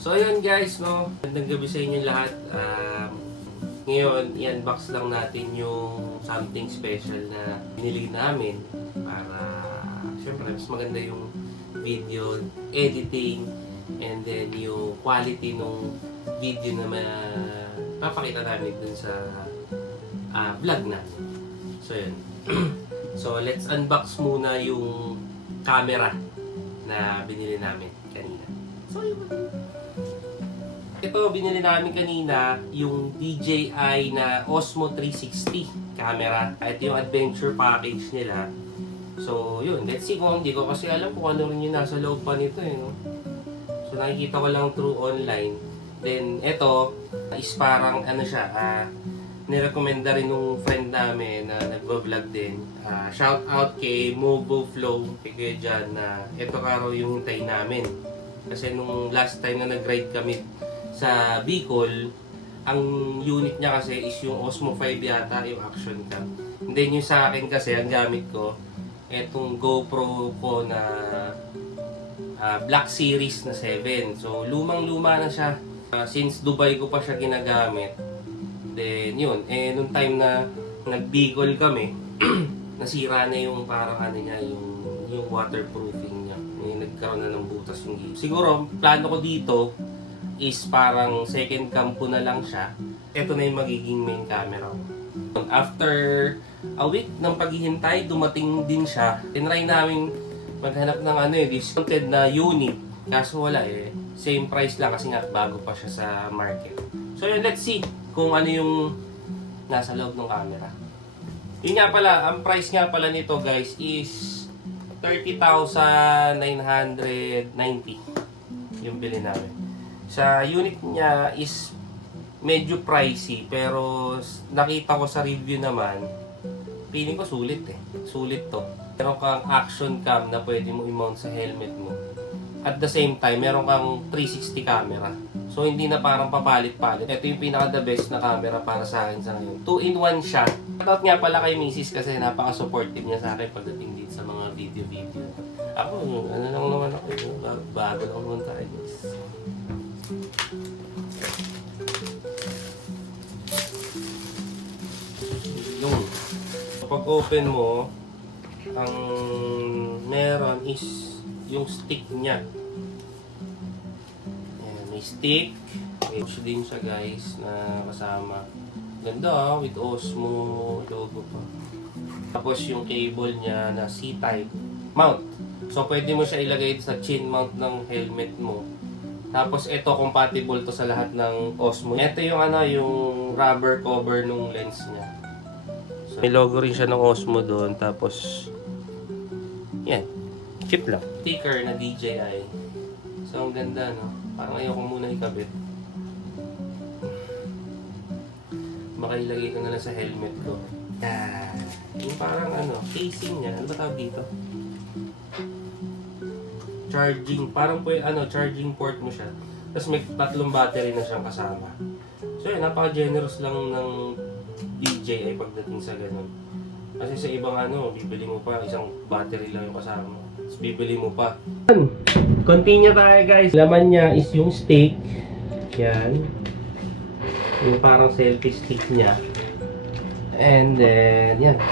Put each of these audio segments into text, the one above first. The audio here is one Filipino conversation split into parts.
So ayun guys, no? Magandang gabi sa inyo lahat. Ngayon, i-unbox lang natin yung something special na binili namin para syempre mas maganda yung video editing and then yung quality ng video na mapapakita namin dun sa vlog namin. So yun. So let's unbox muna yung camera na binili namin kanina. So yun. Ito, binili namin kanina yung DJI na Osmo 360 camera. Ito yung adventure package nila. So, yun. Let's see kung hindi ko kasi alam kung ano rin yung nasa loob pa nito eh, no? So, nakikita ko lang through online. Then, ito is parang ano siya, nirekomenda rin nung friend namin na nagvo-vlog din. Shout out kay Movo Flow, kay Kuya Jan, na ito karo yung hintay namin. Kasi nung last time na nag-ride kami sa Bicol, ang unit niya kasi is yung Osmo 5 yata, yung action cam. And then yung sa akin kasi, ang gamit ko, etong GoPro ko na Black Series na 7. So, lumang-luma na siya. Since Dubai ko pa siya ginagamit. Then, yun. Nung time na nag-Bicol kami, nasira na yung parang ano niya, yung waterproofing niya. Nagkaroon na ng butas yung gilid. Siguro, plano ko dito is parang second cam ko na lang siya. Ito na yung magiging main camera ko. After a week ng paghihintay, dumating din siya. Tinry namin maghanap ng discounted na unit. Kaso wala eh. Same price lang kasi nga bago pa siya sa market. So yun, let's see kung ano yung nasa loob ng camera. Yun nga pala, ang price nga pala nito guys is 30,990 yung bili namin. Sa unit niya is medyo pricey pero nakita ko sa review naman, feeling ko sulit eh. Sulit to. Meron kang action cam na pwede mo i-mount sa helmet mo. At the same time, meron kang 360 camera. So hindi na parang papalit-palit. Ito yung pinaka the best na camera para sa akin sa ngayon. 2-in-1 siya. Shoutout nga pala kay Mrs. kasi napaka-supportive niya sa akin pagdating dito sa mga video-video. Ako, ano lang naman ako. Bago lang naman tayo guys. Yung pag open mo, ang meron is yung stick niya. Ayan, may stick. May push din siya guys na kasama. Ganda with Osmo logo pa. Tapos yung cable niya na C-type mount. So pwede mo siya ilagay sa chin mount ng helmet mo. Tapos ito compatible to sa lahat ng Osmo. Ito yung yung rubber cover nung lens niya. So, may logo rin siya ng Osmo doon. Tapos yan, chip lang. Sticker na DJI. So ang ganda no. Parang ayoko muna ikabit. Baka ilagay ko na lang sa helmet ko. Yung parang casing niya. Ano ba tawag dito? Charging, parang po charging port mo siya. Tapos may tatlong battery na siyang kasama. So yun, napaka-generous lang ng DJI pagdating sa ganun. Kasi sa ibang bibili mo pa, isang battery lang yung kasama. Tapos bibili mo pa. Continue tayo guys. Laman niya is yung stick. Yan. Yung parang selfie stick niya. And then, yan.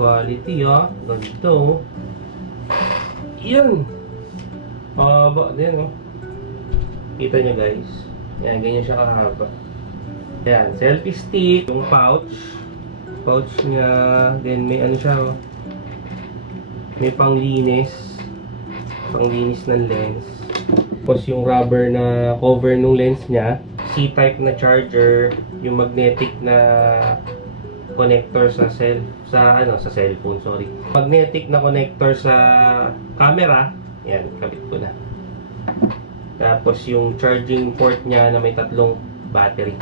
Quality ganito. Yan. Haba din, Kita nyo guys. Yan, ganyan siya kahaba. Yan, selfie stick. Yung pouch. Pouch niya. Then may siya, may panglinis. Panglinis ng lens. Tapos yung rubber na cover ng lens niya. C-type na charger. Yung magnetic na connector sa cellphone, sorry. Magnetic na connector sa camera. Yan, kabit ko na. Tapos yung charging port niya na may tatlong battery.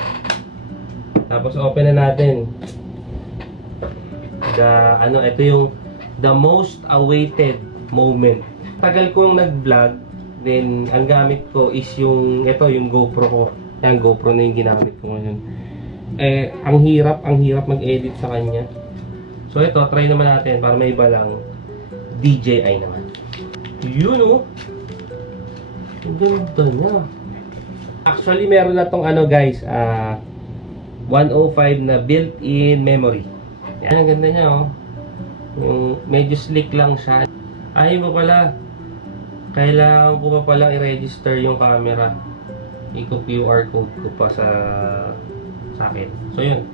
Tapos open na natin. Ito yung the most awaited moment. Tagal kong nag-vlog, then ang gamit ko is yung GoPro ko. Yan, GoPro na yung ginamit ko ngayon. Ang hirap mag-edit sa kanya. So ito, try naman natin para may iba lang. DJI naman. Yun Ang ganda niya. Actually, meron na tong ano guys, 105 na built-in memory. Yan, ang ganda niya oh. Yung medyo slick lang siya. Ay mo pala, kailangan ko pa pala i-register yung camera. I-QR code ko pa sa akin. So yun,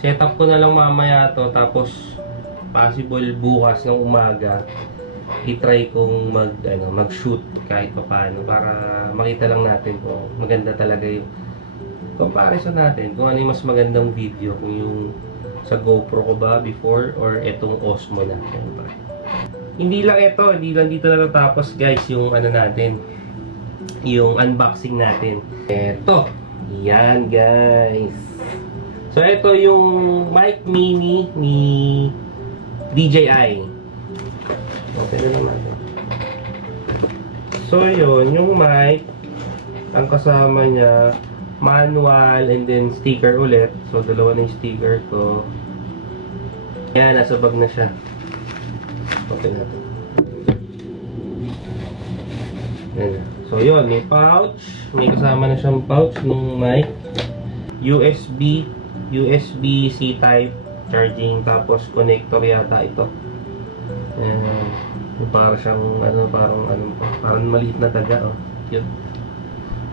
setup ko na lang mamaya to, tapos possible bukas ng umaga i-try kong mag-shoot kahit pa paano para makita lang natin kung maganda talaga yung comparison natin, kung ano yung mas magandang video, kung yung sa GoPro ko ba before or etong Osmo na. Siyempre. Hindi lang dito natatapos guys yung ano natin, yung unboxing natin. Eto, yan guys. So ito yung mic mini ni DJI. Okay na lang natin. So yun, yung mic, ang kasama niya, manual and then sticker ulit. So dalawa na yung sticker ko. Yan, nasa bag na siya. Okay natin. Yan. So yun, may pouch. May kasama na siyang pouch ng mic. USB-C type charging, tapos connector yata ito. Para siyang parang maliit na daga oh. Cute.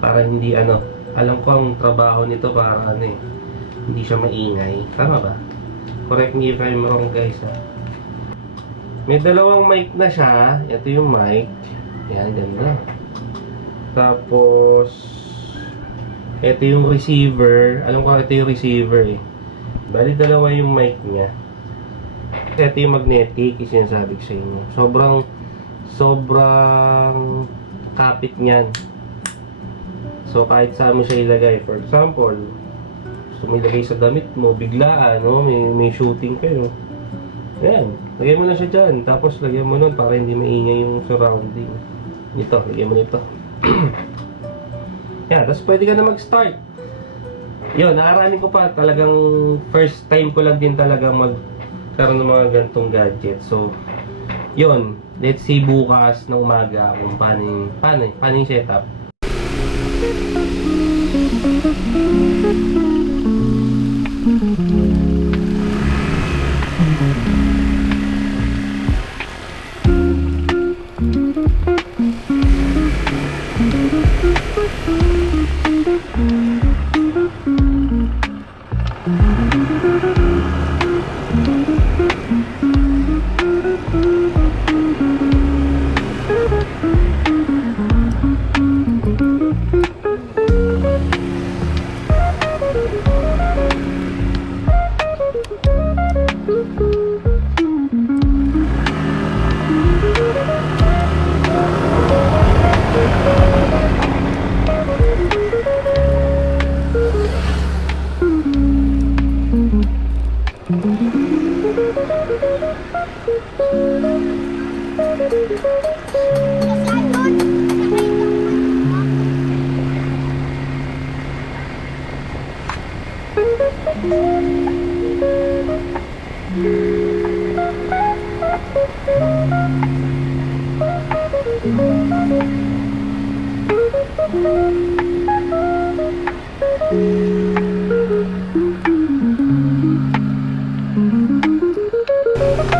Para hindi alam ko ang trabaho nito para hindi siya maingay. Tama ba? Correct me if I'm wrong guys ha. May dalawang mic na siya. Ito yung mic. Yan, ganda. Tapos ito yung receiver. Alam ko ito yung receiver eh. Bali dalawa yung mic niya. Ito yung magnetic, sinasabi ko sa inyo. Sobrang kapit niyan. So kahit saan mo siya ilagay. For example, gusto mo ilagay sa damit mo, biglaan, may shooting kayo. Ayan, lagay mo na siya dyan. Tapos lagyan mo nun para hindi maingay yung surrounding. Ito, lagyan mo nito. Yan, tapos pwede ka na mag-start. Yun, naaranin ko pa. Talagang first time ko lang din talaga magkaroon ng mga gantong gadget. So, yun. Let's see bukas na umaga kung paano yung setup.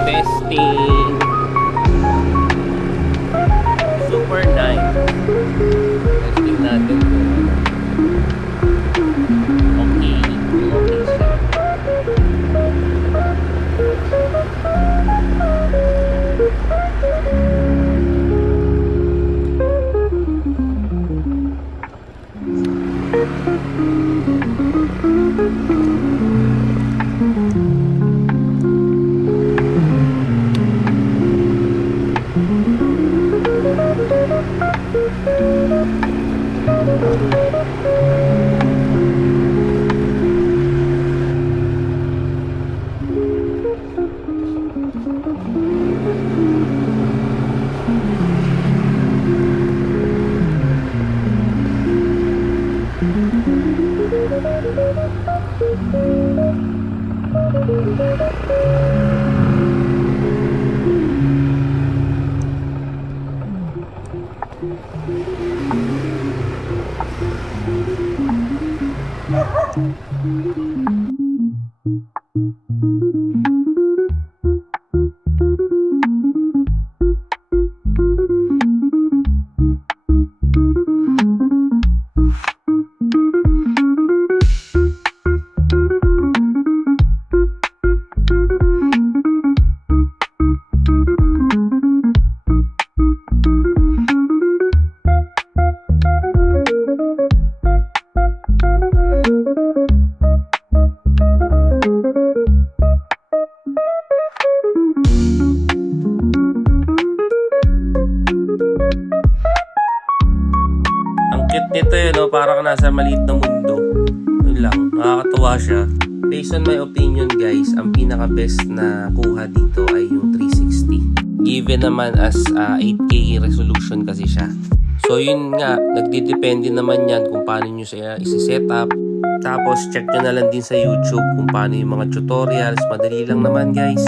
Testing. Super nice. Testing natin kung okay siya. Ang cute nito yun, no? Parang nasa maliit na mundo. Yun lang, nakakatuwa siya. Based on my opinion guys, ang pinaka-best na kuha dito ay yung 360. Given naman as 8K resolution kasi siya. So yun nga, nagdidepende naman yan kung paano nyo siya isi-set up. Tapos check nyo na lang din sa YouTube kung paano yung mga tutorials. Madali lang naman guys.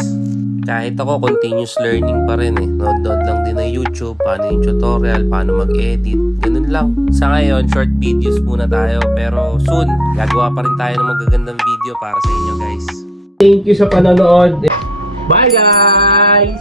Kahit ako, continuous learning pa rin eh. Nood-nood lang din na YouTube, paano yung tutorial, paano mag-edit. Ganun lang. Sa ngayon, short videos muna tayo. Pero soon, gagawa pa rin tayo ng magagandang video para sa inyo guys. Thank you sa panonood. Bye guys!